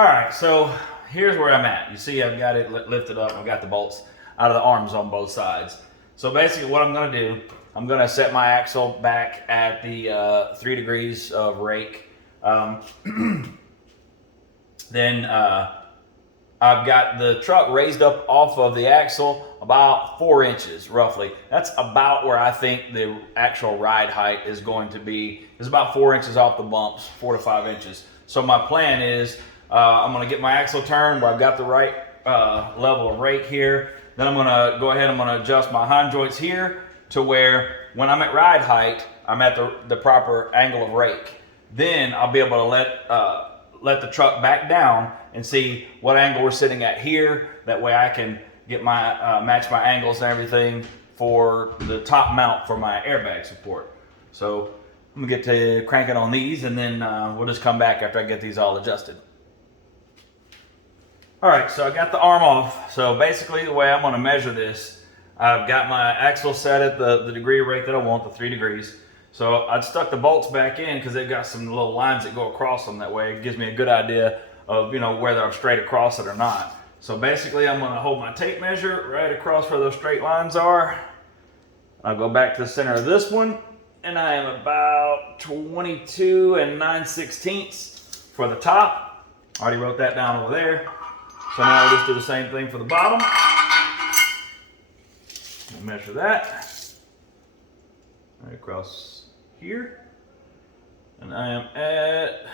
All right, so here's where I'm at. You see I've got it lifted up. I've got the bolts out of the arms on both sides. So basically what I'm gonna do, I'm gonna set my axle back at the 3 degrees of rake. Then I've got the truck raised up off of the axle about 4 inches roughly. That's about where I think the actual ride height is going to be. It's about 4 inches off the bumps, 4 to 5 inches. So my plan is I'm gonna get my axle turned where I've got the right level of rake here. Then I'm gonna go ahead, I'm gonna adjust my hind joints here to where when I'm at ride height, I'm at the proper angle of rake. Then I'll be able to let the truck back down and see what angle we're sitting at here. That way I can get my match my angles and everything for the top mount for my airbag support. So I'm gonna get to cranking on these, and then we'll just come back after I get these all adjusted. All right, so I got the arm off. So basically the way I'm gonna measure this, I've got my axle set at the degree rate that I want, the 3 degrees. So I'd stuck the bolts back in because they've got some little lines that go across them. That way it gives me a good idea of whether I'm straight across it or not. So basically I'm gonna hold my tape measure right across where those straight lines are. I'll go back to the center of this one, and I am about 22 9/16 for the top. I already wrote that down over there. So now I'll just do the same thing for the bottom. We'll measure that right across here. And I am at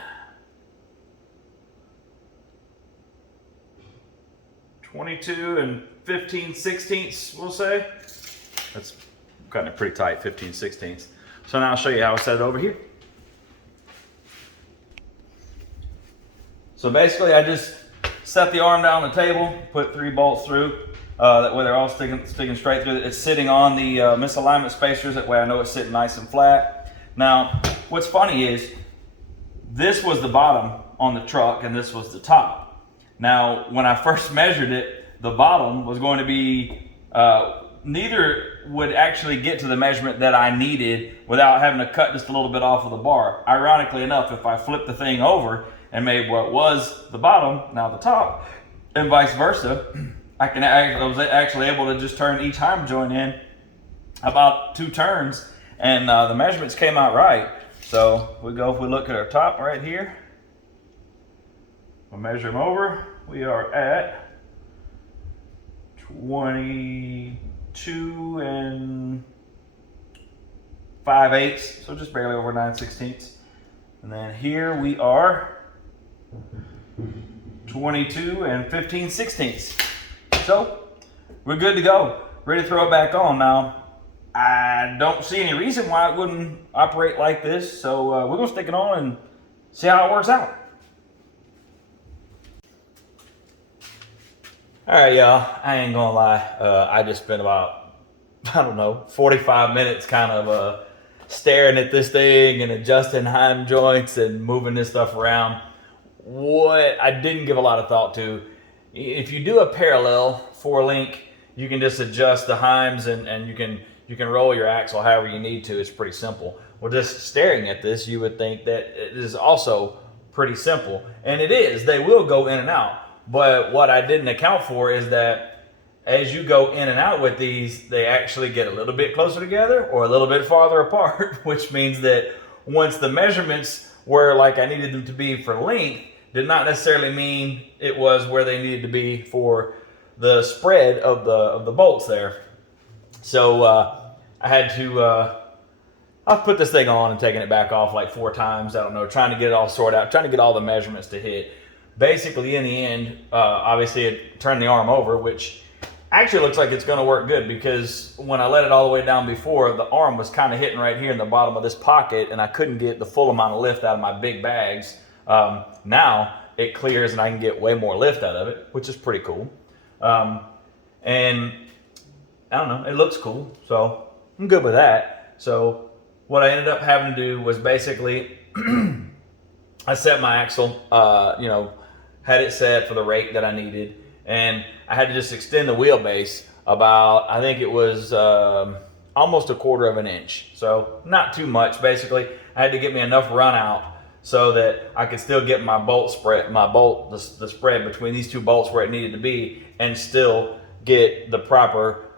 22 15/16, we'll say. That's cutting it pretty tight, 15/16. So now I'll show you how I set it over here. So basically I just set the arm down on the table, put 3 bolts through. That way they're all sticking straight through. It's sitting on the misalignment spacers. That way I know it's sitting nice and flat. Now, what's funny is this was the bottom on the truck and this was the top. Now, when I first measured it, the bottom was going to be, neither would actually get to the measurement that I needed without having to cut just a little bit off of the bar. Ironically enough, if I flipped the thing over and made what was the bottom now the top, and vice versa, I was actually able to just turn each hind joint in about 2 turns, and the measurements came out right. So if we look at our top right here, we'll measure them over. We are at 22 5/8, so just barely over 9/16. And then here we are 22 15/16. So we're good to go, ready to throw it back on. Now, I don't see any reason why it wouldn't operate like this, so we're gonna stick it on and see how it works out. All right, y'all, I ain't gonna lie. I just spent about, 45 minutes kind of staring at this thing and adjusting hind joints and moving this stuff around. What I didn't give a lot of thought to, if you do a parallel 4-link, you can just adjust the hinds and you can roll your axle however you need to. It's pretty simple. Well, just staring at this, you would think that it is also pretty simple, and it is. They will go in and out. But what I didn't account for is that as you go in and out with these, they actually get a little bit closer together or a little bit farther apart, which means that once the measurements were like I needed them to be for length, did not necessarily mean it was where they needed to be for the spread of the bolts there. So I had to, I've put this thing on and taken it back off like 4 times. I don't know, trying to get it all sorted out, trying to get all the measurements to hit. Basically, in the end, obviously it turned the arm over, which actually looks like it's going to work good, because when I let it all the way down before, the arm was kind of hitting right here in the bottom of this pocket, and I couldn't get the full amount of lift out of my big bags. Now it clears and I can get way more lift out of it, which is pretty cool. And I don't know, it looks cool, so I'm good with that. So what I ended up having to do was basically I set my axle, had it set for the rate that I needed, and I had to just extend the wheelbase about, I think it was almost 1/4 of an inch. So not too much. Basically, I had to get me enough run out so that I could still get my bolt spread, the spread between these two bolts where it needed to be, and still get the proper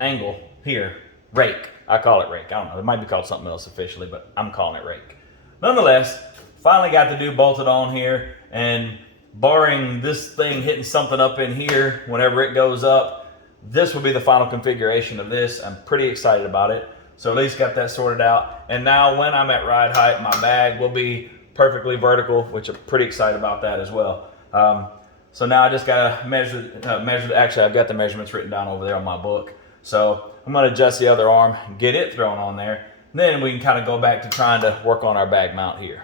angle here. Rake. I call it rake. I don't know. It might be called something else officially, but I'm calling it rake. Nonetheless, finally got the dude bolted on here, and barring this thing hitting something up in here whenever it goes up, this will be the final configuration of this. I'm pretty excited about it. So at least got that sorted out. And now when I'm at ride height, my bag will be perfectly vertical, which I'm pretty excited about that as well. So now I just gotta measure, actually I've got the measurements written down over there on my book. So I'm gonna adjust the other arm, get it thrown on there. And then we can kind of go back to trying to work on our bag mount here.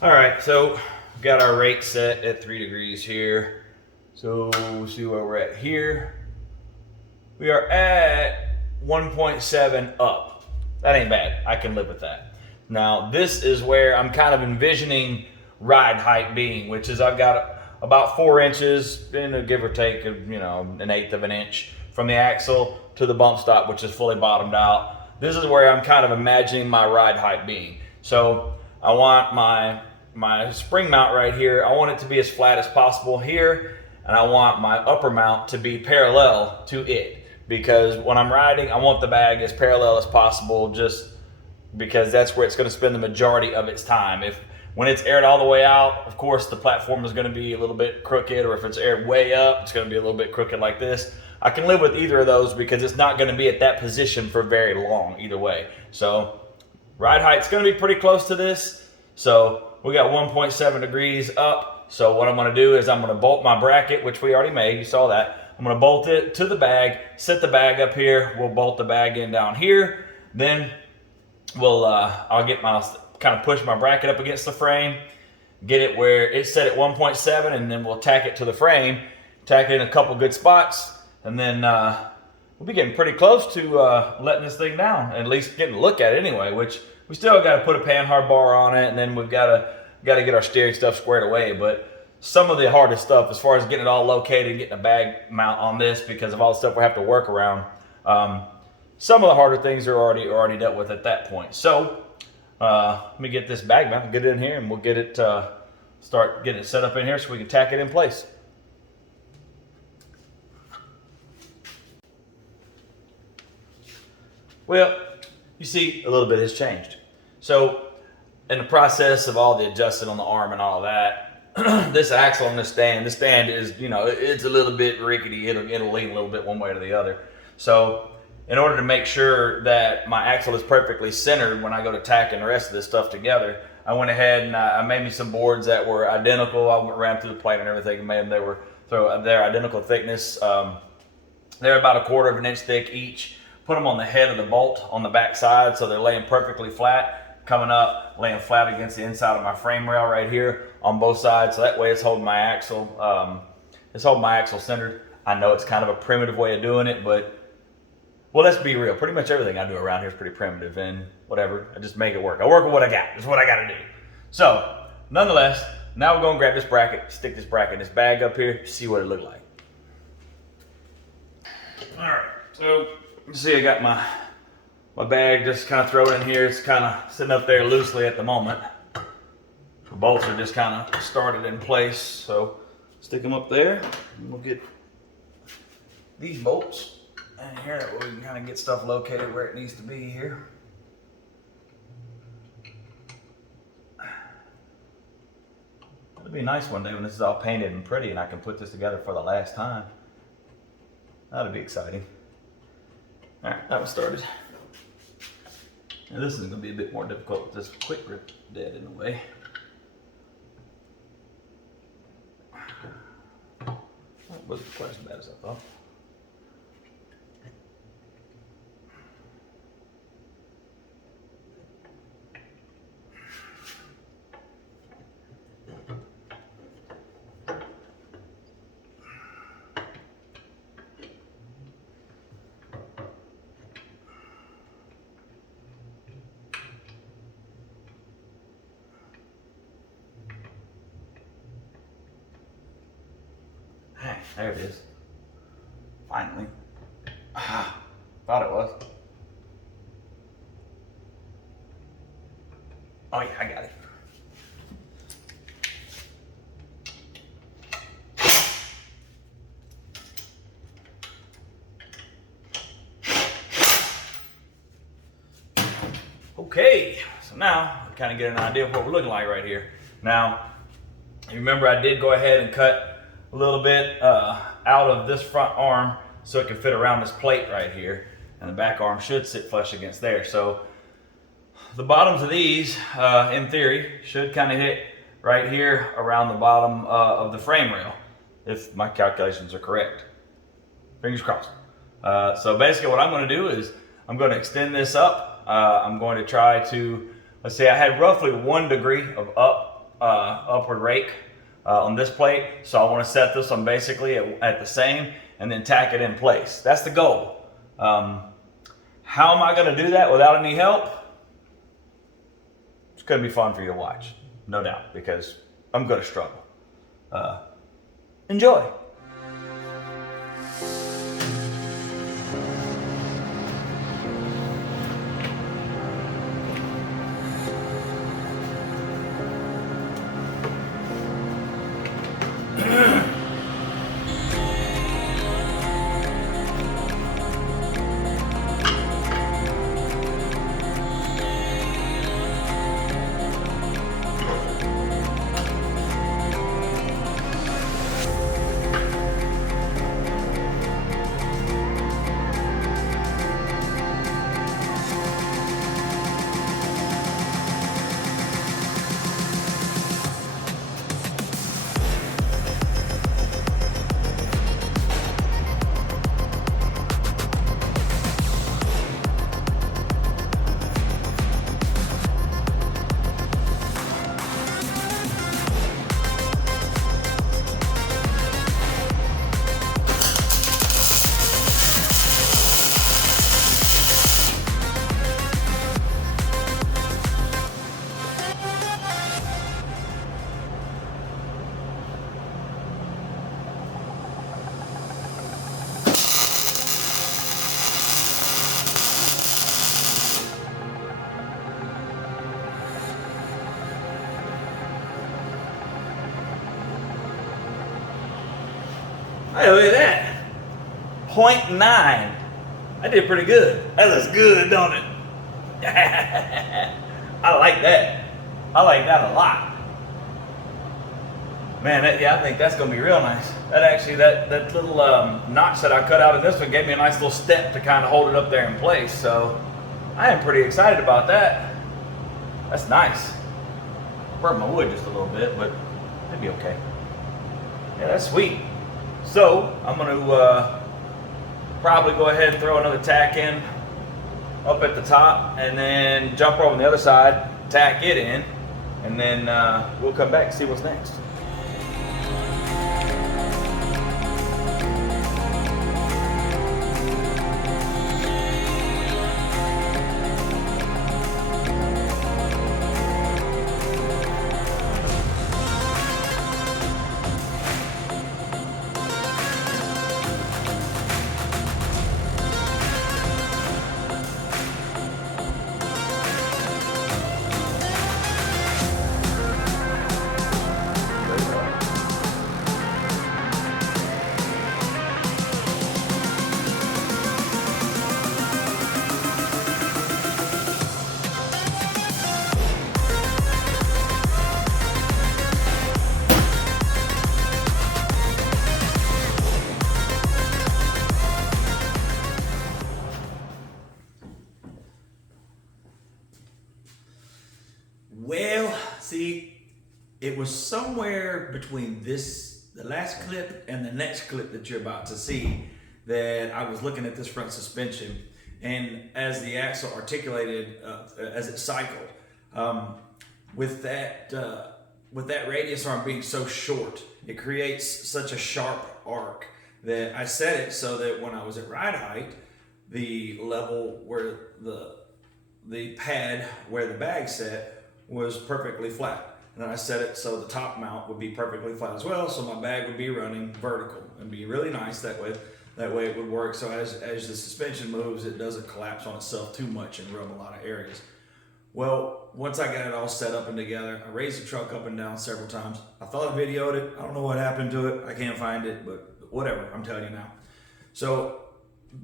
All right, so we've got our rake set at 3 degrees here. So we'll see where we're at here. We are at 1.7 up. That ain't bad. I can live with that. Now, this is where I'm kind of envisioning ride height being, which is I've got about 4 inches, give or take, you know, 1/8 of an inch from the axle to the bump stop, which is fully bottomed out. This is where I'm kind of imagining my ride height being. So I want my spring mount right here, I want it to be as flat as possible here, and I want my upper mount to be parallel to it. Because when I'm riding, I want the bag as parallel as possible, just because that's where it's going to spend the majority of its time. When it's aired all the way out, of course, the platform is going to be a little bit crooked, or if it's aired way up, it's going to be a little bit crooked like this. I can live with either of those because it's not going to be at that position for very long either way. So ride height's going to be pretty close to this. So we got 1.7 degrees up. So what I'm going to do is I'm going to bolt my bracket, which we already made. You saw that. I'm going to bolt it to the bag, set the bag up here. We'll bolt the bag in down here. Then I'll kind of push my bracket up against the frame, get it where it's set at 1.7, and then we'll tack it to the frame, tack it in a couple good spots, and then we'll be getting pretty close to letting this thing down, at least getting a look at it anyway, which we still got to put a panhard bar on it, and then we've got to get our steering stuff squared away. But some of the hardest stuff, as far as getting it all located, getting a bag mount on this because of all the stuff we have to work around, some of the harder things are already dealt with at that point. So let me get this bag mount, get it in here, and we'll get it start getting it set up in here so we can tack it in place. Well, you see, a little bit has changed. So in the process of all the adjusting on the arm and all that, this axle on this stand is, you know, it's a little bit rickety. It'll lean a little bit one way or the other. So in order to make sure that my axle is perfectly centered when I go to tacking the rest of this stuff together, I went ahead and I made me some boards that were identical. I ran through the plate and everything and made them, they're identical thickness. They're about 1/4 of an inch thick each. Put them on the head of the bolt on the back side so they're laying perfectly flat. Coming up, laying flat against the inside of my frame rail right here on both sides. So that way it's holding my axle, centered. I know it's kind of a primitive way of doing it, but well, let's be real. Pretty much everything I do around here is pretty primitive, and whatever, I just make it work. I work with what I got. That's what I got to do. So nonetheless, now we're going to grab this bracket, stick this bracket in this bag up here, see what it looks like. All right, so you see I got my bag just kind of thrown in here. It's kind of sitting up there loosely at the moment. The bolts are just kind of started in place. So stick them up there. And we'll get these bolts in here. That way we can kind of get stuff located where it needs to be here. It'll be a nice one day when this is all painted and pretty and I can put this together for the last time. That'll be exciting. All right, that one started. Now this is going to be a bit more difficult with this quick grip dead in the way. That wasn't quite as bad as I thought. There it is. Finally. Thought it was. Oh yeah, I got it. Okay, so now we kind of get an idea of what we're looking like right here. Now, you remember I did go ahead and cut a little bit out of this front arm so it can fit around this plate right here, and the back arm should sit flush against there. So the bottoms of these, in theory, should kind of hit right here around the bottom of the frame rail, if my calculations are correct. Fingers crossed. So basically what I'm going to do is I'm going to extend this up. I'm going to try to, let's say I had roughly 1 degree of upward rake on this plate. So I want to set this on basically at the same and then tack it in place. That's the goal. How am I going to do that without any help? It's going to be fun for you to watch, no doubt, because I'm going to struggle. Enjoy. Hey, look at that. 0.9. I did pretty good. That looks good, don't it? I like that. I like that a lot. Man, I think that's going to be real nice. That actually, that little notch that I cut out of this one gave me a nice little step to kind of hold it up there in place. So I am pretty excited about that. That's nice. Burnt my wood just a little bit, but it'd be okay. Yeah, that's sweet. So I'm going to probably go ahead and throw another tack in up at the top, and then jump over on the other side, tack it in, and then we'll come back and see what's next. Well, see, it was somewhere between the last clip and the next clip that you're about to see, that I was looking at this front suspension, and as the axle articulated, as it cycled, with that radius arm being so short, it creates such a sharp arc that I set it so that when I was at ride height, the level where the pad where the bag sat was perfectly flat. And then I set it so the top mount would be perfectly flat as well, so my bag would be running vertical and be really nice that way. That way it would work so as the suspension moves, it doesn't collapse on itself too much and rub a lot of areas. Well, once I got it all set up and together, I raised the truck up and down several times. I thought I videoed it. I don't know what happened to it. I can't find it, but whatever, I'm telling you now. So,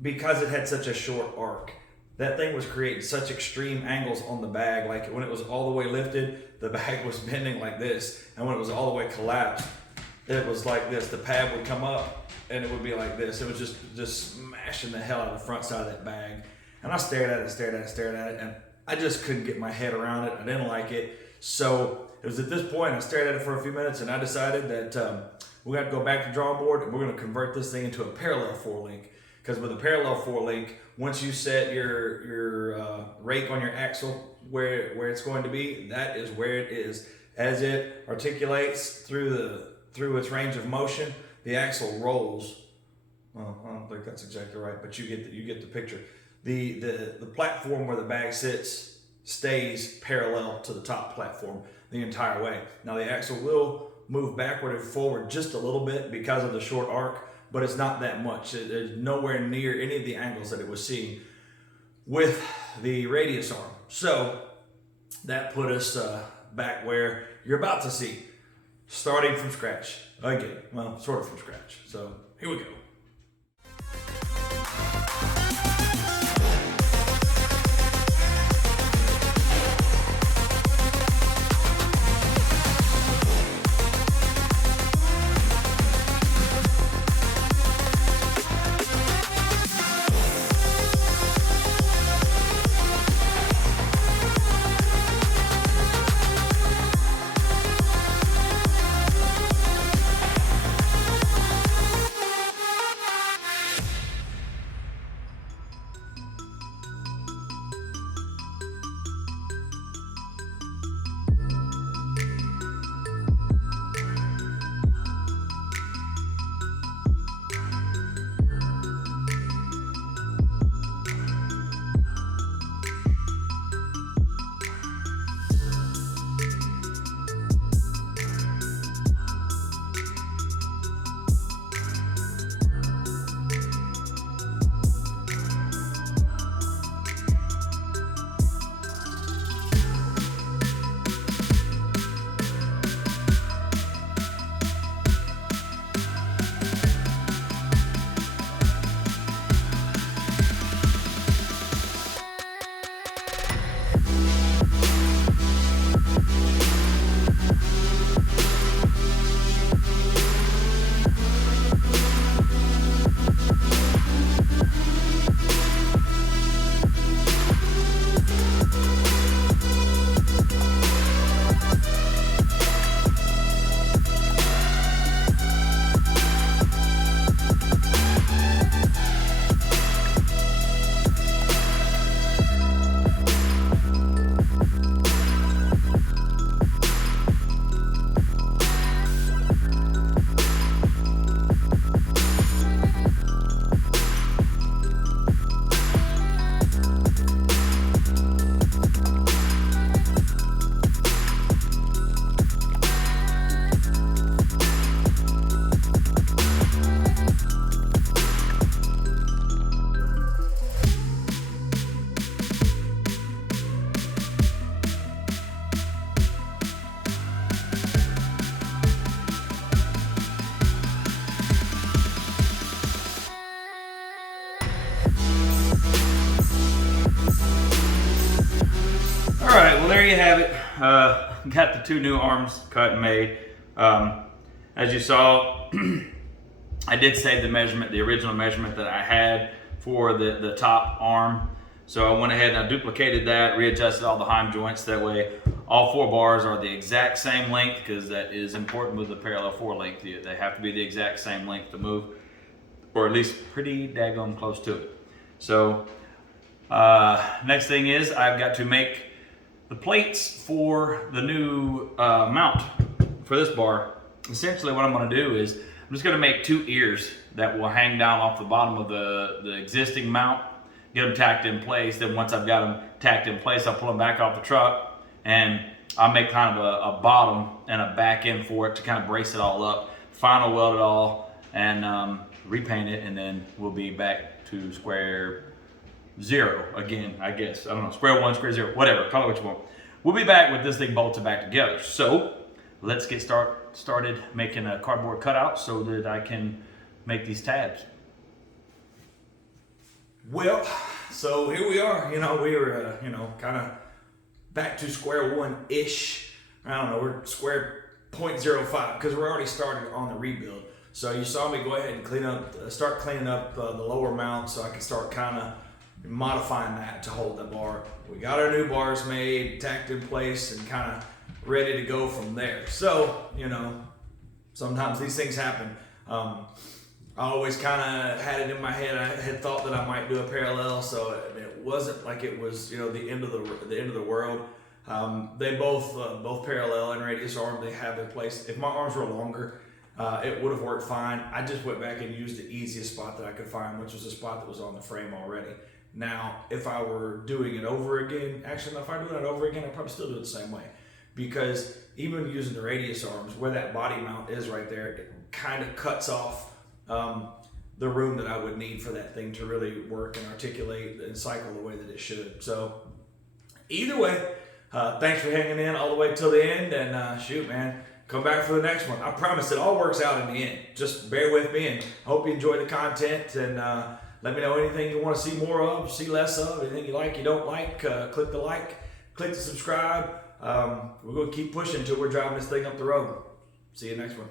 because it had such a short arc, that thing was creating such extreme angles on the bag. Like when it was all the way lifted, the bag was bending like this. And when it was all the way collapsed, it was like this. The pad would come up and it would be like this. It was just smashing the hell out of the front side of that bag. And I stared at it, and I just couldn't get my head around it. I didn't like it. So it was at this point, I stared at it for a few minutes, and I decided that we got to go back to the drawing board, and we're going to convert this thing into a parallel 4-link. Because with a parallel 4-link, once you set your rake on your axle where it's going to be, that is where it is. As it articulates through its range of motion, the axle rolls. Well, I don't think that's exactly right, but you get the picture. The platform where the bag sits stays parallel to the top platform the entire way. Now the axle will move backward and forward just a little bit because of the short arc, but it's not that much. It's nowhere near any of the angles that it was seeing with the radius arm. So that put us back where you're about to see, starting from scratch again. Well, sort of from scratch. So here we go. All right, well there you have it. Got the two new arms cut and made. As you saw, I did save the measurement, the original measurement that I had for the top arm. So I went ahead and I duplicated that, readjusted all the heim joints. That way all 4 bars are the exact same length, because that is important with the parallel 4-link. They have to be the exact same length to move, or at least pretty daggone close to it. So next thing is I've got to make the plates for the new mount for this bar. Essentially what I'm going to do is I'm just going to make 2 ears that will hang down off the bottom of the existing mount, get them tacked in place. Then once I've got them tacked in place, I'll pull them back off the truck and I'll make kind of a bottom and a back end for it to kind of brace it all up, final weld it all, and repaint it, and then we'll be back to square zero again, I guess. I don't know, square one, square zero, whatever, call it what you want. We'll be back with this thing bolted back together. So let's get started making a cardboard cutout so that I can make these tabs. Well, so here we are. We were, kind of back to square one-ish. I don't know, we're square 0.05 because we're already started on the rebuild. So you saw me go ahead and start cleaning up the lower mount so I can start kind of modifying that to hold the bar. We got our new bars made, tacked in place, and kind of ready to go from there. So, sometimes these things happen. I always kind of had it in my head. I had thought that I might do a parallel, so it wasn't like it was, the end of the world. They both parallel and radius arm. They have in place. If my arms were longer, it would have worked fine. I just went back and used the easiest spot that I could find, which was a spot that was on the frame already. Now, if I were doing it over again, actually, if I were doing it over again, I'd probably still do it the same way, because even using the radius arms, where that body mount is right there, it kind of cuts off the room that I would need for that thing to really work and articulate and cycle the way that it should. So either way, thanks for hanging in all the way till the end, and shoot, man, come back for the next one. I promise it all works out in the end. Just bear with me, and I hope you enjoy the content, and let me know anything you want to see more of, see less of, anything you like, you don't like. Click the like, click the subscribe. We're going to keep pushing until we're driving this thing up the road. See you next one.